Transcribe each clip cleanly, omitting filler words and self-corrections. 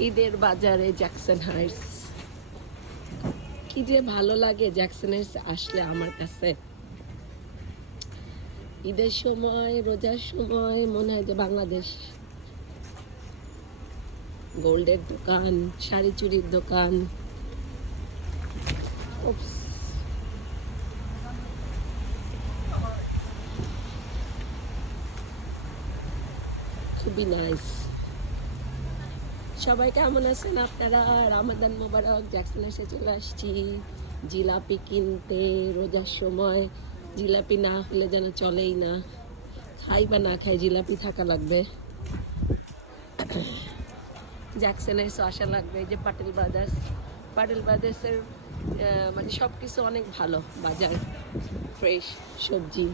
ঈদের বাজারে Jackson Heights, কি যে ভালো লাগে জ্যাকসন হাইটস আসলে আমার কাছে। ঈদের সময়, রোজার সময় মনে হয় যে বাংলাদেশ। গোল্ডের দোকান, শাড়ি চুড়ির দোকান, খুবই নাইস। সবাই কেমন আছেন আপনারা? রামাদান মোবারক। জ্যাকসন এসে চলে আসছি জিলাপি কিনতে। রোজার সময় জিলাপি না হলে যেন চলেই না, খাই বা না খাই জিলাপি থাকা লাগবে। জ্যাকসনের আসা লাগবে। এই যে পাটেল ব্রাদার্স, পাটেল ব্রাদার্সের মানে সব কিছু অনেক ভালো। বাজার ফ্রেশ, সবজি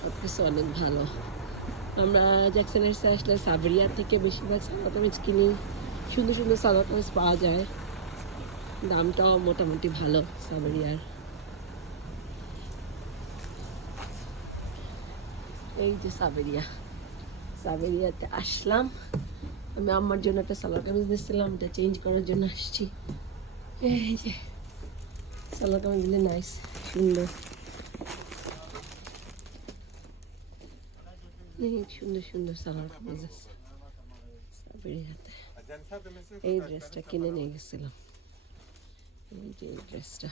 সব কিছু অনেক ভালো। আমরা জ্যাকসনের আসলে সাবেরিয়া থেকে বেশিরভাগ সাদা কামিজ কিনি। সুন্দর সুন্দর সাদা কামিজ পাওয়া যায়, দামটাও মোটামুটি ভালো সাবেরিয়ার। এই যে সাবেরিয়া, সাবেরিয়াতে আসলাম। আমি আমার জন্য একটা সালোয়ার কামিজ নিচ্ছিলাম, এটা চেঞ্জ করার জন্য আসছি। এই যে সালোয়ার কামিজগুলো নাইস, সুন্দর, সুন্দর সুন্দর সালোয়ার কামিজ আছে সাবেরিয়াতে। এই ড্রেসটা কিনে নিয়ে গেছিলাম, এই যে এই ড্রেসটা।